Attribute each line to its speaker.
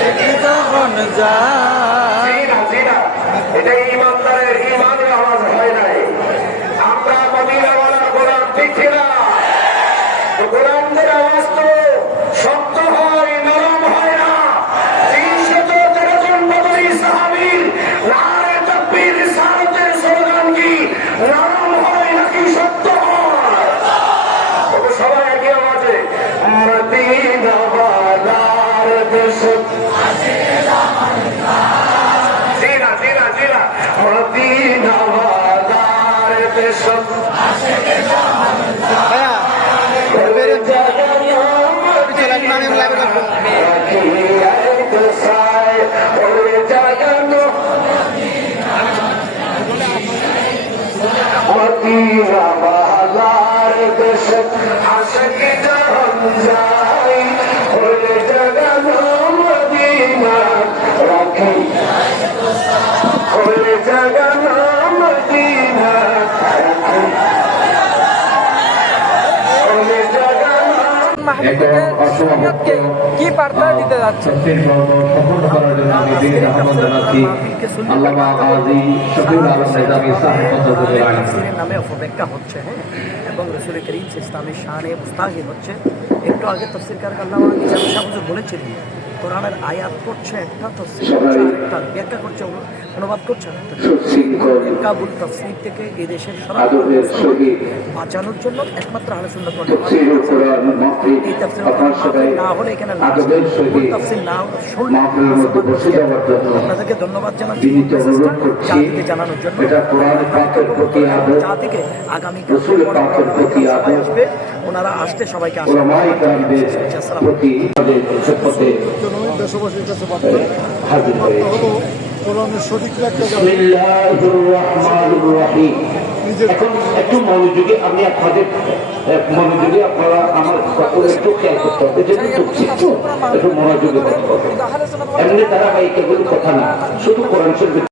Speaker 1: আশিকি যখন যায় এটা ইমানদারের ইমানের আওয়াজ হয় নাই। আমরা মদিনাওয়ালার গোলাম ঠিক না গোলামদের আওয়াজ দেশ
Speaker 2: ভাইয়া বেরোন চলে আমি লাইভে
Speaker 1: মদিনাওয়ালার দেশ আশক জাহান যাই
Speaker 3: নামে অপব্যাখ্যা হচ্ছে হ্যাঁ? এবং রসুল করিম ইসলামের শানে মুস্তাহিদ হচ্ছে। একটু আগে তফসির কার আল্লাহ নিজাম শাহ হুজুর বলেছিলেন কোরআনের আয়াত করছে একটা করছে ব্যাখ্যা করছে অনুবাদ করছে কাবুল তফসির থেকে এই দেশের বাঁচানোর জন্য একমাত্র আলোচনা
Speaker 1: মাহফিল
Speaker 3: এই তফসির না হলে এখানে না না শুনলে
Speaker 1: মাহফিলের মধ্যে বসে যাওয়ার জন্য
Speaker 3: আপনাদেরকে ধন্যবাদ জানাচ্ছি। জাতিকে জানানোর জন্য।
Speaker 1: এটা কোরআন পাকের প্রতি আদব
Speaker 3: জাতিকে আগামী
Speaker 1: রসুল পাকের প্রতি আদব
Speaker 3: আসবে। ওনারা আসতে সবাইকে আসবে
Speaker 4: দেশবাসীর কাছে বার্তা হলো কোরআনের সঠিক ব্যাখ্যা
Speaker 1: এখন একটু মনোযোগী আমি আপনাদের মনোযোগী আপনারা আমার কথা একটু খেয়াল করতে হবে তফসির একটু মনোযোগী হবে। এমনি কথা না শুধু কোরআন শরীফ